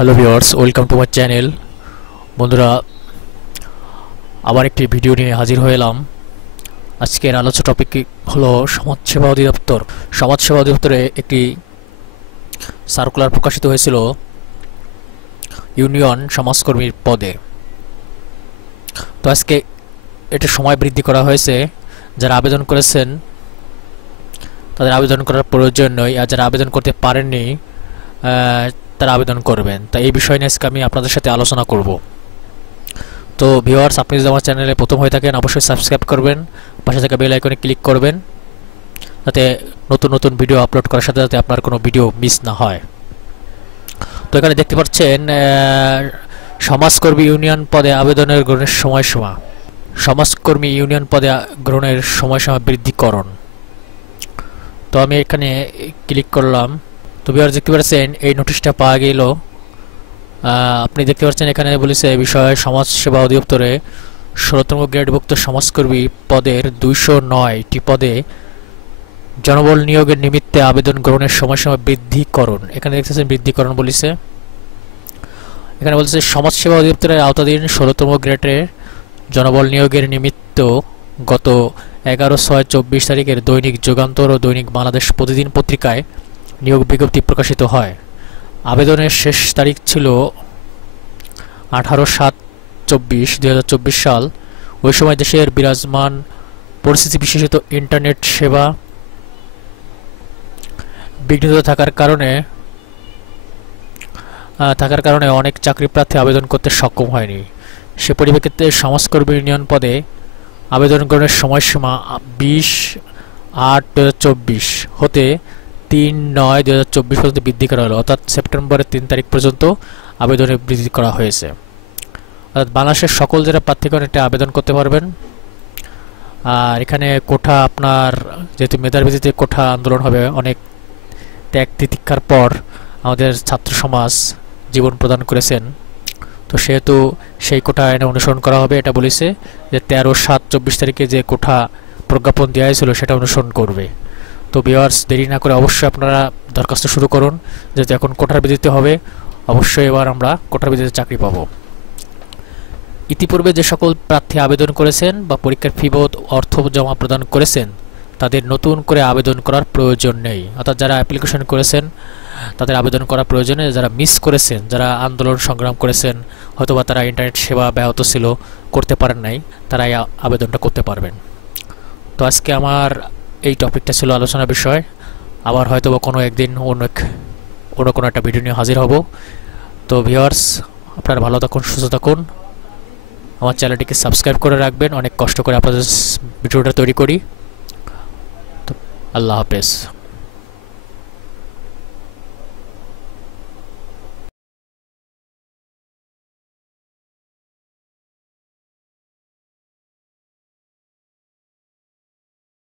Hello viewers, welcome to my channel. বন্ধুরা, আবার একটি ভিডিও নিয়ে হাজির হয়ে এলাম। আজকের আলোচ্য টপিক হলো সমাজসেবা অধিদপ্তর। সমাজসেবা অধিদপ্তরে একটি সার্কুলার প্রকাশিত হয়েছিল ইউনিয়ন সমাজকর্মীর পদে। তো আজকে এটা সময় বৃদ্ধি করা হয়েছে। যারা আবেদন করেছেন তাদের আবেদন করার প্রয়োজন নেই, আর যারা আবেদন করতে পারেননি তারা আবেদন করবেন। তা এই বিষয় নিয়ে আজকে আমি আপনাদের সাথে আলোচনা করব। তো ভিউয়ার্স, আপনি যদি আমার চ্যানেলে প্রথম হয়ে থাকেন অবশ্যই সাবস্ক্রাইব করবেন, পাশে থাকা বেল আইকনে ক্লিক করবেন, যাতে নতুন নতুন ভিডিও আপলোড করার সাথে সাথে আপনার কোনো ভিডিও মিস না হয়। তো এখানে দেখতে পাচ্ছেন সমাজকর্মী ইউনিয়ন পদে আবেদনের গ্রহণের সময়সীমা। সমাজকর্মী ইউনিয়ন পদে গ্রহণের সময়সীমা বৃদ্ধিকরণ। তো আমি এখানে ক্লিক করলাম। তো ভিউয়ার্স, দেখতে পাচ্ছেন এই নোটিশটা পাওয়া গেল। আপনি দেখতে পাচ্ছেন এখানে বলেছে এই বিষয়ে সমাজসেবা অধিদপ্তরে 16তম গ্রেডভুক্ত সমাজকর্মী পদের 209টি পদে জনবল নিয়োগের নিমিত্তে আবেদন গ্রহণের সময়সীমা বৃদ্ধিকরণ। এখানে দেখতেছেন বৃদ্ধিকরণ বলেছে। এখানে বলছে সমাজসেবা অধিদপ্তরের আওতাধীন 16তম গ্রেডে জনবল নিয়োগের নিমিত্ত গত 11/6/24 তারিখের দৈনিক যুগান্তর ও দৈনিক বাংলাদেশ প্রতিদিন পত্রিকায় নিয়োগ বিজ্ঞপ্তি প্রকাশিত হয়। আবেদনের শেষ তারিখ ছিল 18/7/2024 সাল। ওই সময় দেশের বিরাজমান পরিস্থিতি, বিশেষত ইন্টারনেট সেবা বিঘ্নিত থাকার কারণে অনেক চাকরি প্রার্থী আবেদন করতে সক্ষম হয়নি। সে পরিপ্রেক্ষিতে সমাজকর্মী ইউনিয়ন পদে আবেদন গ্রহণের সময়সীমা 20/8/2024 হতে 3/9/2024 পর্যন্ত বৃদ্ধি করা হলো, অর্থাৎ সেপ্টেম্বরের 3 তারিখ পর্যন্ত আবেদনে বৃদ্ধি করা হয়েছে। অর্থাৎ বাংলাদেশের সকল জেলা প্রার্থীগণ এটা আবেদন করতে পারবেন। আর এখানে কোঠা, আপনার যেহেতু মেধার ভিত্তিতে কোঠা আন্দোলন হবে, অনেক ত্যাগ তিতিক্ষার পর আমাদের ছাত্র সমাজ জীবন প্রদান করেছেন, তো সেহেতু সেই কোঠা আইনে অনুসরণ করা হবে। এটা বলেছে যে 13/7/24 তারিখে যে কোঠা প্রজ্ঞাপন দেওয়া হয়েছিল সেটা অনুসরণ করবে। তো ভিউয়ার্স, দেরি না করে অবশ্যই আপনারা দরখাস্ত শুরু করুন, যেহেতু এখন কোটার ভিত্তিতে হবে। অবশ্যই এবার আমরা কোটার ভিত্তিতে চাকরি পাব। ইতিপূর্বে যে সকল প্রার্থী আবেদন করেছেন বা পরীক্ষার ফি বাবদ অর্থ জমা প্রদান করেছেন তাদের নতুন করে আবেদন করার প্রয়োজন নেই। অর্থাৎ যারা অ্যাপ্লিকেশন করেছেন তাদের আবেদন করার প্রয়োজন নেই। যারা মিস করেছেন, যারা আন্দোলন সংগ্রাম করেছেন, হয়তোবা তারা ইন্টারনেট সেবা ব্যাহত ছিল, করতে পারেন নাই, তারা এই আবেদনটা করতে পারবেন। তো আজকে আমার এই টপিকটা ছিল আলোচনার বিষয়। আবার হয়তোবা কোনো একদিন অন্য কোনো একটা ভিডিও নিয়ে হাজির হব। তো ভিউয়ার্স, আপনারা ভালো থাকুন, সুস্থ থাকুন। আমার চ্যানেলটিকে সাবস্ক্রাইব করে রাখবেন। অনেক কষ্ট করে আপনাদের ভিডিওটা তৈরি করি। তো আল্লাহ হাফেজ।